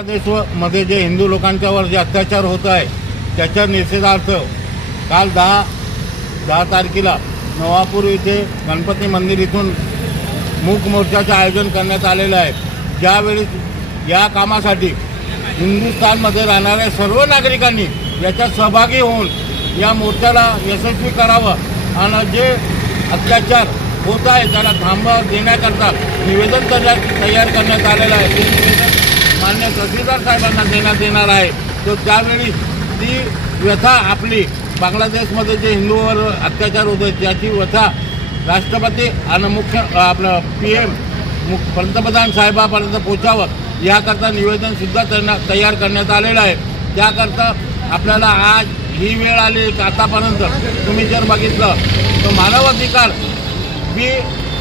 बांगलादेशमध्ये जे हिंदू लोकांच्यावर जे अत्याचार होत आहे त्याच्या निषेधार्थ काल 10 तारखेला नवापूर येथे गणपती मंदिर इथून मूक मोर्चाचे आयोजन करण्यात आलेलं आहे। ज्यावेळी या कामासाठी हिंदुस्थानमध्ये राहणाऱ्या सर्व नागरिकांनी याच्यात सहभागी होऊन या मोर्चाला यशस्वी करावं आणि जे अत्याचार होत आहे त्याला थांबा देण्याकरता निवेदन तयार करण्यात आलेलं आहे। ते निवेदन मान्य तहसीलदार साहेबांना देण्यात येणार आहे। तर त्यावेळी ती व्यथा आपली बांगलादेशमध्ये जे हिंदूवर अत्याचार होतो त्याची व्यथा राष्ट्रपती आणि आपलं PM पंतप्रधान साहेबांपर्यंत पोचावं याकरता निवेदनसुद्धा त्यांना तयार करण्यात आलेलं आहे। त्याकरता आपल्याला आज ही वेळ आली आतापर्यंत तुम्ही जर बघितलं तर मानवाधिकार मी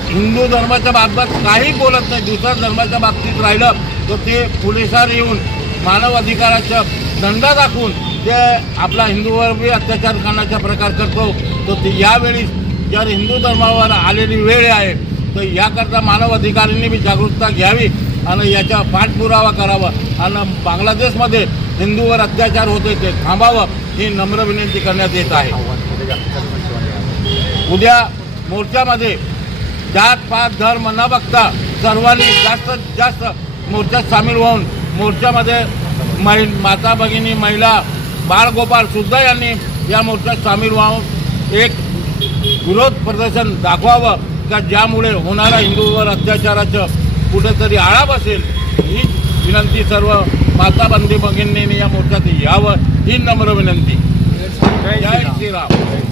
हिंदू धर्माच्या बाबत काही बोलत नाही, दुसऱ्या धर्माच्या बाबतीत राहिलं तर ते पोलिसांनी येऊन मानव अधिकाराचा दंडा दाखवून ते आपला हिंदूवर बी अत्याचार करण्याचा प्रकार करतो। तर यावेळी जर हिंदू धर्मावर आलेली वेळ आहे तर याकरता मानव अधिकाऱ्यांनी बी जागरूकता घ्यावी आणि याचा पाठपुरावा करावा आणि बांगलादेशमध्ये हिंदूवर अत्याचार होते ते थांबावं ही नम्र विनंती करण्यात येत आहे। उद्या मोर्चामध्ये जात पात धर्म न बघता सर्वांनी जास्तीत जास्त मोर्चात सामील होऊन मोर्चामध्ये माता भगिनी महिला बाळगोपाळ सुद्धा यांनी या मोर्चात सामील व्हावून एक विरोध प्रदर्शन दाखवावं का ज्यामुळे होणारा हिंदूवर अत्याचाराचं कुठेतरी आळा बसेल ही विनंती सर्व माता भगिनींनी या मोर्चात यावं ही नम्र विनंती। जय श्रीराम।